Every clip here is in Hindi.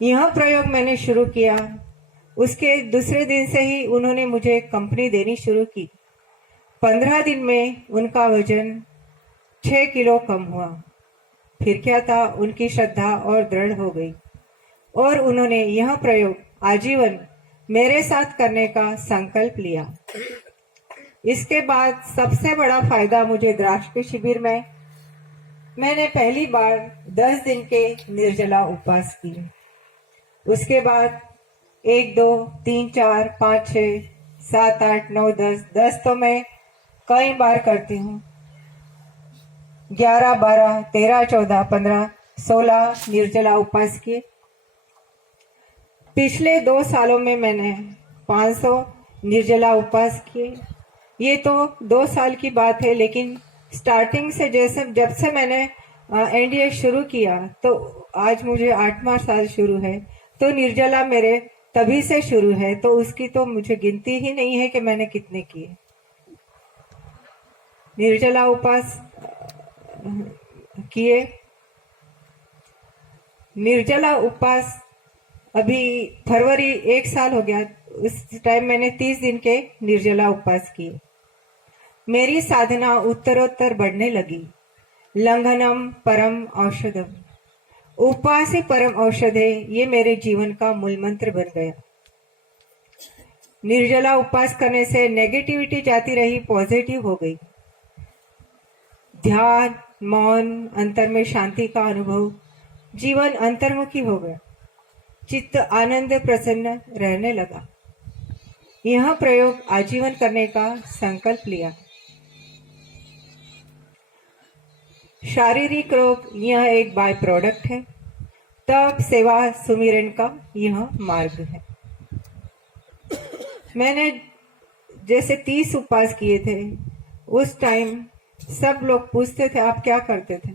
यह प्रयोग मैंने शुरू किया। उसके दूसरे दिन से ही उन्होंने मुझे कंपनी देनी शुरू की। 15 दिन में उनका वजन 6 किलो कम हुआ। फिर क्या था, उनकी श्रद्धा और दृढ़ हो गई और उन्होंने यह प्रयोग आजीवन मेरे साथ करने का संकल्प लिया। इसके बाद सबसे बड़ा फायदा मुझे द्राक्ष के शिविर में मैंने पहली बार 10 दिन के निर्जला उपवास किए। उसके बाद 1, 2, 3, 4, 5, 6, 7, 8, 9, 10 तो मैं कई बार करती हूँ। 11, 12, 13, 14, 15, 16 निर्जला उपवास किए। पिछले 2 सालों में मैंने 500 निर्जला उपवास किए। ये तो 2 साल की बात है, लेकिन स्टार्टिंग से जब से मैंने एनडीए शुरू किया तो आज मुझे 8वां साल शुरू है। तो निर्जला मेरे तभी से शुरू है, तो उसकी तो मुझे गिनती ही नहीं है कि मैंने कितने किए। निर्जला उपवास किए। निर्जला उपवास अभी फरवरी 1 साल हो गया। उस टाइम मैंने 30 दिन के निर्जला उपवास किए। मेरी साधना उत्तरोत्तर बढ़ने लगी। लंघनम परम औषधम, उपवास ही परम औषध है, ये मेरे जीवन का मूल मंत्र बन गया। निर्जला उपवास करने से नेगेटिविटी जाती रही, पॉजिटिव हो गई। ध्यान, मौन, अंतर में शांति का अनुभव, जीवन अंतर्मुखी हो गया। चित्त आनंद प्रसन्न रहने लगा। यह प्रयोग आजीवन करने का संकल्प लिया। शारीरिक रोग यह एक बाय प्रोडक्ट है, तब सेवा सुमिरन का यह मार्ग है। मैंने जैसे 30 उपवास किए थे, उस टाइम सब लोग पूछते थे आप क्या करते थे।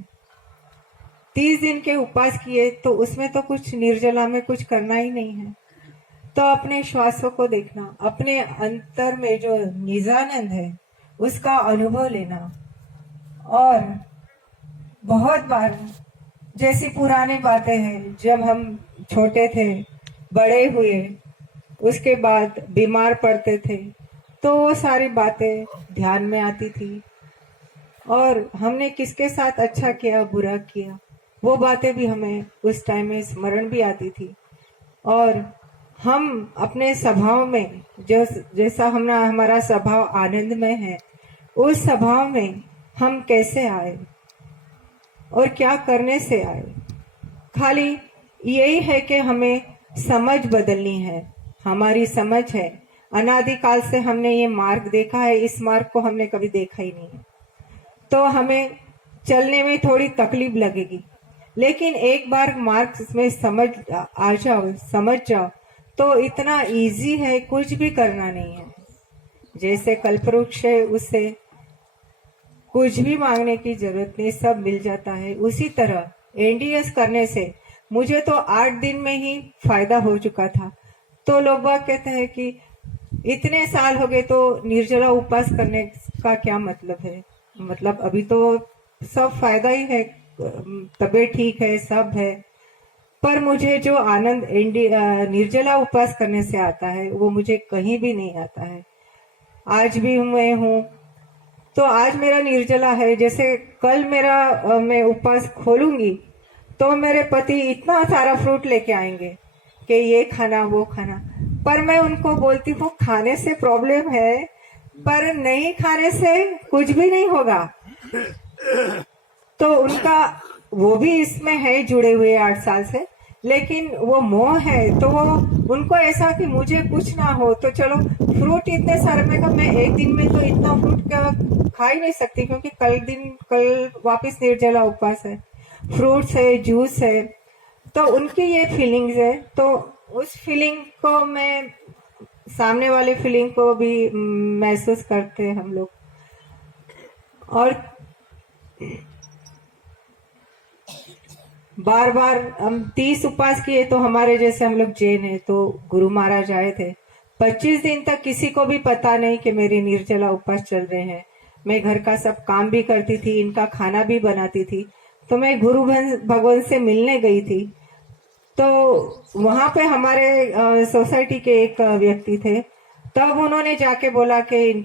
30 दिन के उपवास किए तो उसमें तो कुछ निर्जला में कुछ करना ही नहीं है। तो अपने श्वासों को देखना, अपने अंतर में जो निजानंद है उसका अनुभव लेना। और बहुत बार जैसी पुरानी बातें हैं, जब हम छोटे थे, बड़े हुए, उसके बाद बीमार पड़ते थे, तो वो सारी बातें ध्यान में आती थी और हमने किसके साथ अच्छा किया, बुरा किया, वो बातें भी हमें उस टाइम में स्मरण भी आती थी। और हम अपने स्वभाव में जैसा हमारा स्वभाव आनंद में है, उस स्वभाव में हम कैसे आए और क्या करने से आए। खाली यही है कि हमें समझ बदलनी है। हमारी समझ है, अनादिकाल से हमने ये मार्ग देखा है, इस मार्ग को हमने कभी देखा ही नहीं है। तो हमें चलने में थोड़ी तकलीफ लगेगी, लेकिन एक बार मार्ग में समझ जाओ तो इतना इजी है, कुछ भी करना नहीं है। जैसे कल्पवृक्ष है, उससे कुछ भी मांगने की जरूरत नहीं, सब मिल जाता है। उसी तरह एनडीएस करने से मुझे तो 8 दिन में ही फायदा हो चुका था। तो लोग बाग कहते हैं कि इतने साल हो गए तो निर्जला उपवास करने का क्या मतलब है। मतलब अभी तो सब फायदा ही है, तबीयत ठीक है, सब है, पर मुझे जो आनंद निर्जला उपवास करने से आता है वो मुझे कहीं भी नहीं आता है। आज भी मैं हूँ तो आज मेरा निर्जला है। जैसे कल मेरा मैं उपवास खोलूंगी तो मेरे पति इतना सारा फ्रूट लेके आएंगे कि ये खाना वो खाना, पर मैं उनको बोलती हूँ खाने से प्रॉब्लम है, पर नहीं खाने से कुछ भी नहीं होगा। तो उनका वो भी इसमें है जुड़े हुए 8 साल से, लेकिन वो मोह है। तो वो उनको ऐसा कि मुझे कुछ ना हो, तो चलो फ्रूट इतने सारे, मैं एक दिन में तो इतना फ्रूट क्या खा ही नहीं सकती, क्योंकि कल वापस निर्जला उपवास है, फ्रूट्स है, जूस है। तो उनकी ये फीलिंग्स है, तो उस फीलिंग को मैं, सामने वाले फीलिंग को भी महसूस करते हैं हम लोग। और बार बार हम 30 उपवास किए, तो हमारे जैसे हम लोग जैन है, तो गुरु महाराज आए थे। 25 दिन तक किसी को भी पता नहीं कि मेरे निर्जला उपवास चल रहे हैं। मैं घर का सब काम भी करती थी, इनका खाना भी बनाती थी। तो मैं गुरु भगवान से मिलने गई थी, तो वहां पे हमारे सोसाइटी के एक व्यक्ति थे, तब उन्होंने जाके बोला कि